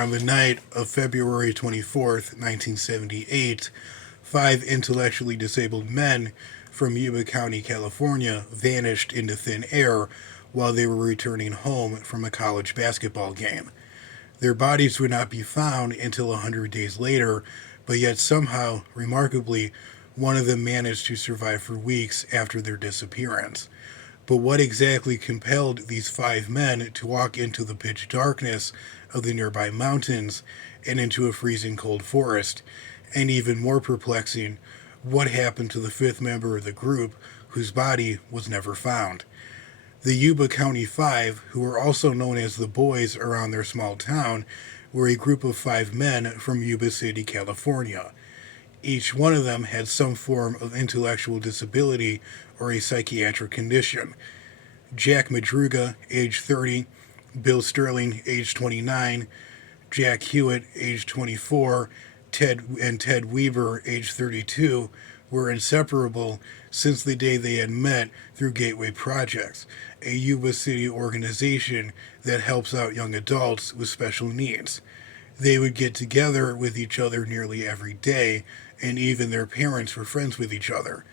On the night of February 24th, 1978, five intellectually disabled men from Yuba County, California, vanished into thin air while they were returning home from a college basketball game. Their bodies would not be found until 100 days later, but yet somehow, remarkably, one of them managed to survive for weeks after their disappearance. But what exactly compelled these five men to walk into the pitch darkness of the nearby mountains and into a freezing cold forest? And even more perplexing, what happened to the fifth member of the group whose body was never found? The Yuba County Five, who were also known as the Boys around their small town, were a group of five men from Yuba City, California. Each one of them had some form of intellectual disability or a psychiatric condition. Jack Madruga, age 30, Bill Sterling, age 29, Jack Hewitt, age 24, Ted Weber, age 32, were inseparable since the day they had met through Gateway Projects, a Yuba City organization that helps out young adults with special needs. They would get together with each other nearly every day, and even their parents were friends with each other.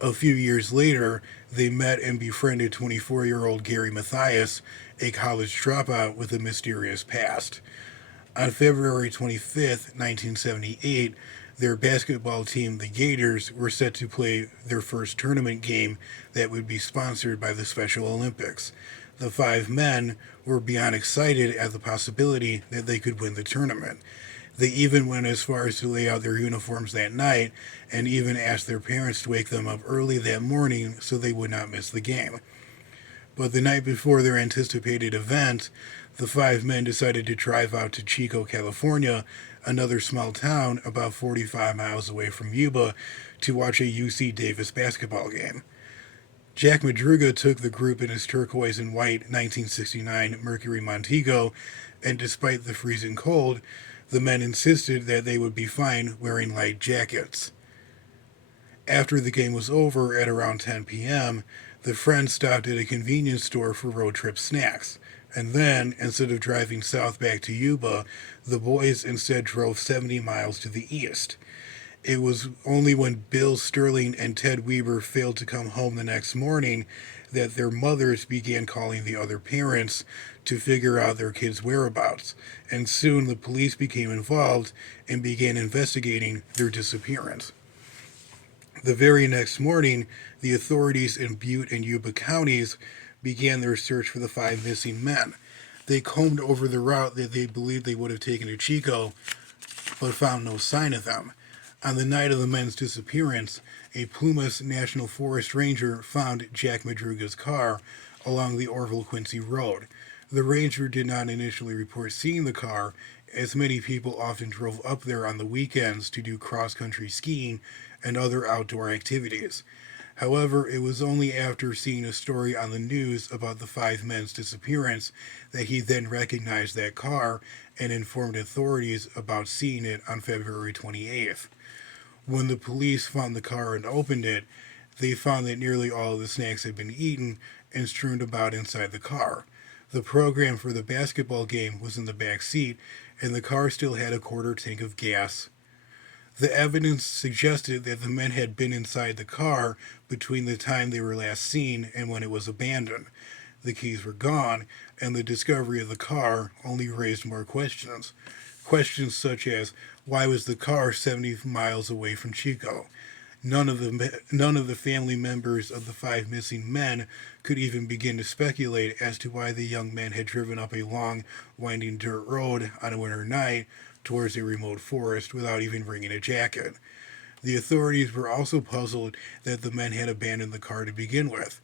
A few years later, they met and befriended 24-year-old Gary Mathias, a college dropout with a mysterious past. On February 25th, 1978, their basketball team, the Gators, were set to play their first tournament game that would be sponsored by the Special Olympics. The five men were beyond excited at the possibility that they could win the tournament. They even went as far as to lay out their uniforms that night and even asked their parents to wake them up early that morning so they would not miss the game. But the night before their anticipated event, the five men decided to drive out to Chico, California, another small town about 45 miles away from Yuba, to watch a UC Davis basketball game. Jack Madruga took the group in his turquoise and white 1969 Mercury Montego, and despite the freezing cold, the men insisted that they would be fine wearing light jackets. After the game was over at around 10 p.m., the friends stopped at a convenience store for road trip snacks. And then, instead of driving south back to Yuba, the boys instead drove 70 miles to the east. It was only when Bill Sterling and Ted Weber failed to come home the next morning that their mothers began calling the other parents to figure out their kids' whereabouts, and soon the police became involved and began investigating their disappearance. The very next morning, the authorities in Butte and Yuba counties began their search for the five missing men. They combed over the route that they believed they would have taken to Chico, but found no sign of them. On the night of the men's disappearance, a Plumas National Forest ranger found Jack Madruga's car along the Orville Quincy Road. The ranger did not initially report seeing the car, as many people often drove up there on the weekends to do cross country skiing and other outdoor activities. However, it was only after seeing a story on the news about the five men's disappearance that he then recognized that car and informed authorities about seeing it on February 28th. When the police found the car and opened it, they found that nearly all of the snacks had been eaten and strewn about inside the car. The program for the basketball game was in the back seat, and the car still had a quarter tank of gas. The evidence suggested that the men had been inside the car between the time they were last seen and when it was abandoned. The keys were gone, and the discovery of the car only raised more questions. Questions such as, why was the car 70 miles away from Chico? None of the family members of the five missing men could even begin to speculate as to why the young men had driven up a long, winding dirt road on a winter night towards a remote forest without even bringing a jacket. The authorities were also puzzled that the men had abandoned the car to begin with.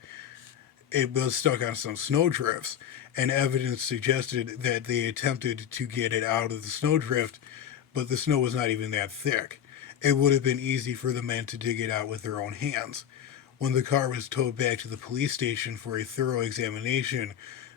It was stuck on some snowdrifts, and evidence suggested that they attempted to get it out of the snowdrift, but the snow was not even that thick. It would have been easy for the men to dig it out with their own hands. When the car was towed back to the police station for a thorough examination,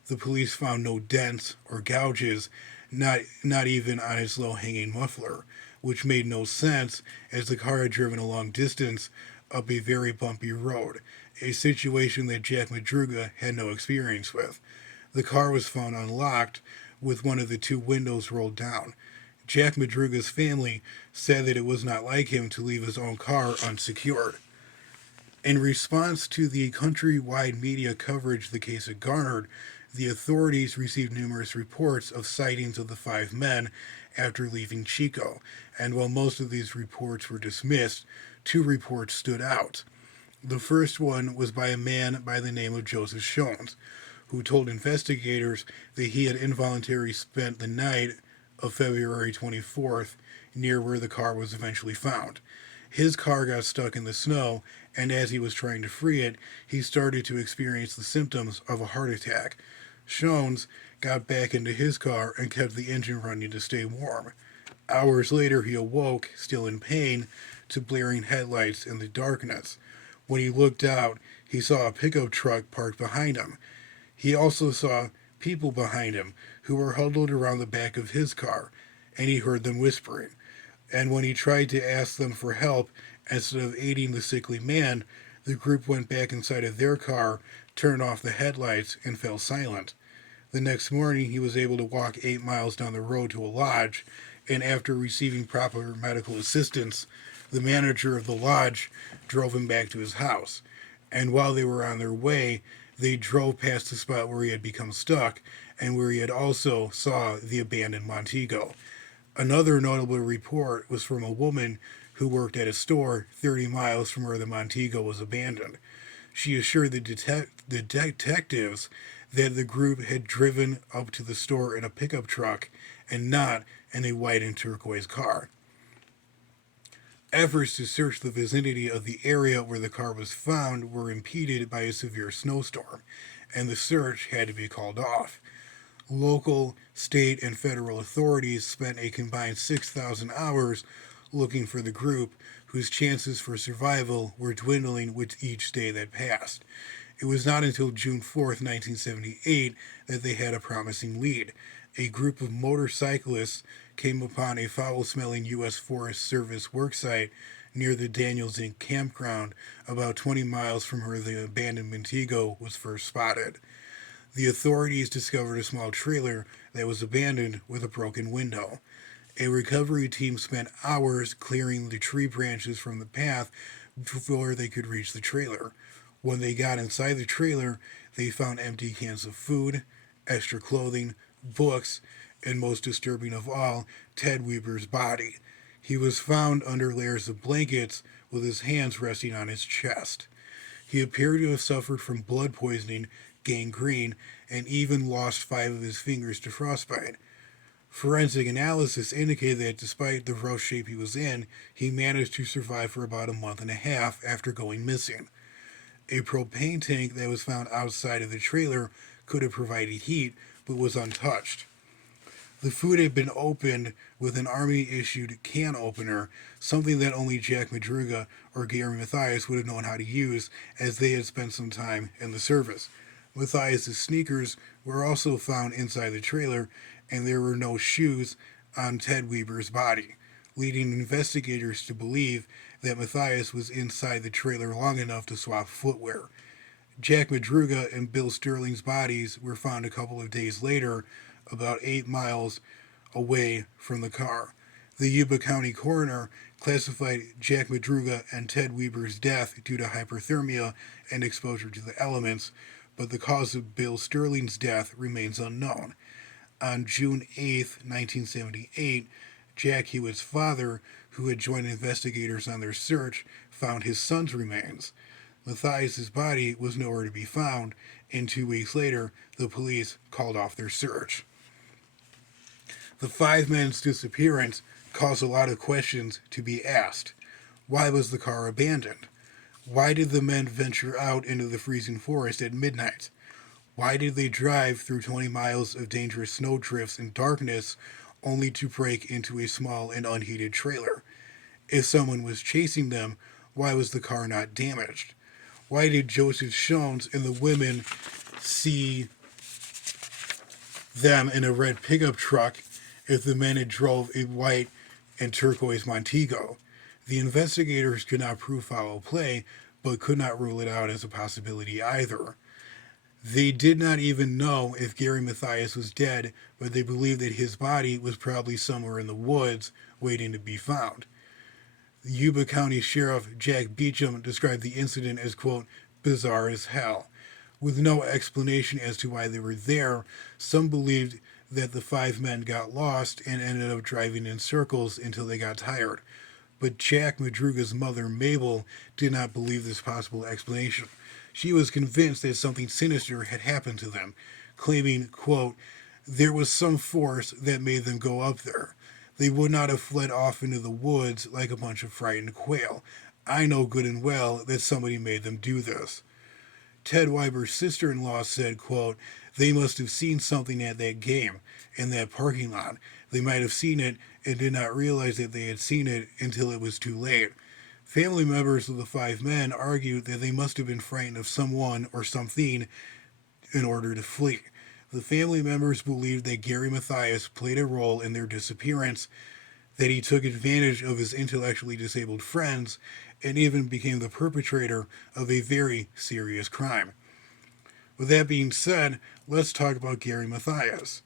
the police found no dents or gouges, not even on its low-hanging muffler, which made no sense as the car had driven a long distance up a very bumpy road, a situation that Jack Madruga had no experience with. The car was found unlocked, with one of the two windows rolled down. Jack Madruga's family said that it was not like him to leave his own car unsecured. In response to the countrywide media coverage the case had garnered, the authorities received numerous reports of sightings of the five men after leaving Chico, and while most of these reports were dismissed, two reports stood out. The first one was by a man by the name of Joseph Shones, who told investigators that he had involuntarily spent the night of February 24th near where the car was eventually found. His car got stuck in the snow, and as he was trying to free it, he started to experience the symptoms of a heart attack. Shones got back into his car and kept the engine running to stay warm. Hours later, he awoke, still in pain, to blaring headlights in the darkness. When he looked out, he saw a pickup truck parked behind him. He also saw people behind him who were huddled around the back of his car, and he heard them whispering. And when he tried to ask them for help, instead of aiding the sickly man, the group went back inside of their car, turned off the headlights, and fell silent. The next morning, he was able to walk 8 miles down the road to a lodge, and after receiving proper medical assistance, the manager of the lodge drove him back to his house. And while they were on their way, they drove past the spot where he had become stuck, and where he had also saw the abandoned Montego. Another notable report was from a woman who worked at a store 30 miles from where the Montego was abandoned. She assured the detectives that the group had driven up to the store in a pickup truck and not in a white and turquoise car. Efforts to search the vicinity of the area where the car was found were impeded by a severe snowstorm, and the search had to be called off. Local, state, and federal authorities spent a combined 6,000 hours looking for the group, whose chances for survival were dwindling with each day that passed. It was not until June 4th, 1978, that they had a promising lead. A group of motorcyclists came upon a foul-smelling U.S. Forest Service worksite near the Daniels Inc. campground, about 20 miles from where the abandoned Montego was first spotted. The authorities discovered a small trailer that was abandoned with a broken window. A recovery team spent hours clearing the tree branches from the path before they could reach the trailer. When they got inside the trailer, they found empty cans of food, extra clothing, books, and most disturbing of all, Ted Weber's body. He was found under layers of blankets with his hands resting on his chest. He appeared to have suffered from blood poisoning, gangrene, and even lost 5 of his fingers to frostbite. Forensic analysis indicated that despite the rough shape he was in, he managed to survive for about a month and a half after going missing. A propane tank that was found outside of the trailer could have provided heat, but was untouched. The food had been opened with an Army-issued can opener, something that only Jack Madruga or Gary Mathias would have known how to use, as they had spent some time in the service. Mathias' sneakers were also found inside the trailer, and there were no shoes on Ted Weber's body, leading investigators to believe that Mathias was inside the trailer long enough to swap footwear. Jack Madruga and Bill Sterling's bodies were found a couple of days later, about 8 miles away from the car. The Yuba County coroner classified Jack Madruga and Ted Weber's death due to hypothermia and exposure to the elements, but the cause of Bill Sterling's death remains unknown. On June 8, 1978, Jack Hewitt's father, who had joined investigators on their search, found his son's remains. Mathias' body was nowhere to be found, and 2 weeks later, the police called off their search. The 5 men's disappearance caused a lot of questions to be asked. Why was the car abandoned? Why did the men venture out into the freezing forest at midnight? Why did they drive through 20 miles of dangerous snowdrifts and darkness only to break into a small and unheated trailer? If someone was chasing them, why was the car not damaged? Why did Joseph Shones and the women see them in a red pickup truck if the men had drove a white and turquoise Montego? The investigators could not prove foul play, but could not rule it out as a possibility either. They did not even know if Gary Mathias was dead, but they believed that his body was probably somewhere in the woods waiting to be found. The Yuba County Sheriff Jack Beecham described the incident as, quote, bizarre as hell. With no explanation as to why they were there, some believed that the five men got lost and ended up driving in circles until they got tired. But Jack Madruga's mother, Mabel, did not believe this possible explanation. She was convinced that something sinister had happened to them, claiming, quote, there was some force that made them go up there. They would not have fled off into the woods like a bunch of frightened quail. I know good and well that somebody made them do this. Ted Weiber's sister-in-law said, quote, they must have seen something at that game, in that parking lot. They might have seen it and did not realize that they had seen it until it was too late. Family members of the five men argued that they must have been frightened of someone or something in order to flee. The family members believed that Gary Mathias played a role in their disappearance, that he took advantage of his intellectually disabled friends, and even became the perpetrator of a very serious crime. With that being said, let's talk about Gary Mathias.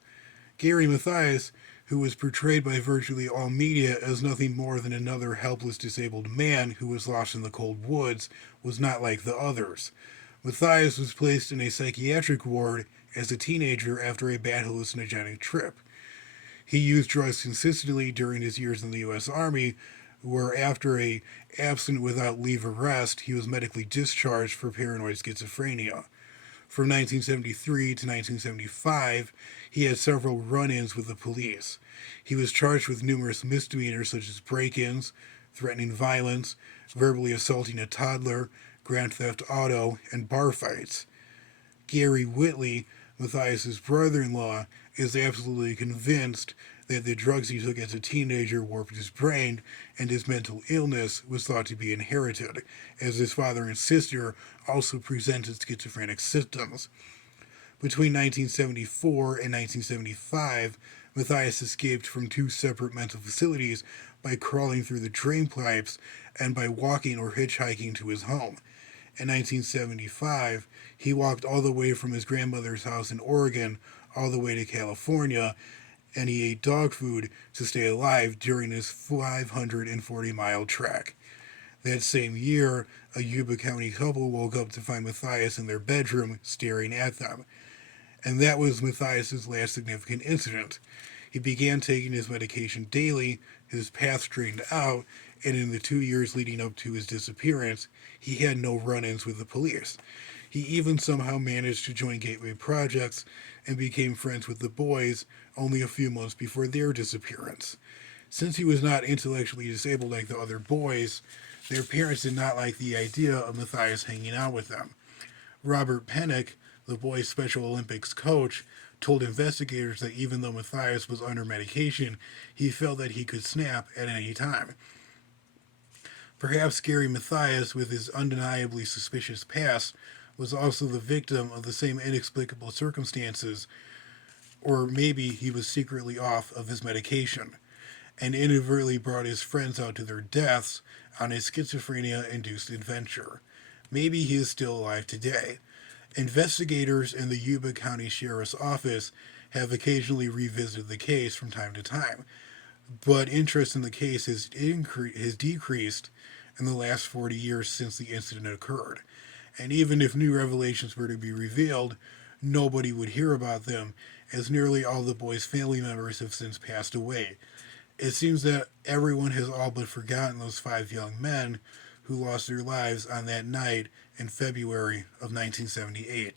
Gary Mathias, who was portrayed by virtually all media as nothing more than another helpless disabled man who was lost in the cold woods, was not like the others. Mathias was placed in a psychiatric ward as a teenager after a bad hallucinogenic trip. He used drugs consistently during his years in the U.S. Army, where after a absent without leave arrest, he was medically discharged for paranoid schizophrenia. From 1973 to 1975, he had several run-ins with the police. He was charged with numerous misdemeanors such as break-ins, threatening violence, verbally assaulting a toddler, grand theft auto, and bar fights. Gary Whitley, Mathias's brother-in-law, is absolutely convinced that the drugs he took as a teenager warped his brain, and his mental illness was thought to be inherited, as his father and sister also presented schizophrenic symptoms. Between 1974 and 1975, Mathias escaped from two separate mental facilities by crawling through the drain pipes and by walking or hitchhiking to his home. In 1975, he walked all the way from his grandmother's house in Oregon all the way to California, and he ate dog food to stay alive during his 540-mile trek. That same year, a Yuba County couple woke up to find Mathias in their bedroom staring at them. And that was Mathias's last significant incident. He began taking his medication daily, his path straightened out, and in the 2 years leading up to his disappearance, he had no run-ins with the police. He even somehow managed to join Gateway Projects and became friends with the boys only a few months before their disappearance. Since he was not intellectually disabled like the other boys, their parents did not like the idea of Mathias hanging out with them. Robert Pennick, the boys' Special Olympics coach, told investigators that even though Mathias was under medication, he felt that he could snap at any time. Perhaps Gary Mathias, with his undeniably suspicious past, was also the victim of the same inexplicable circumstances, or maybe he was secretly off of his medication and inadvertently brought his friends out to their deaths on a schizophrenia-induced adventure. Maybe he is still alive today. Investigators in the Yuba County Sheriff's Office have occasionally revisited the case from time to time, but interest in the case has decreased in the last 40 years since the incident occurred. And even if new revelations were to be revealed, nobody would hear about them, as nearly all the boys' family members have since passed away. It seems that everyone has all but forgotten those five young men who lost their lives on that night in February of 1978.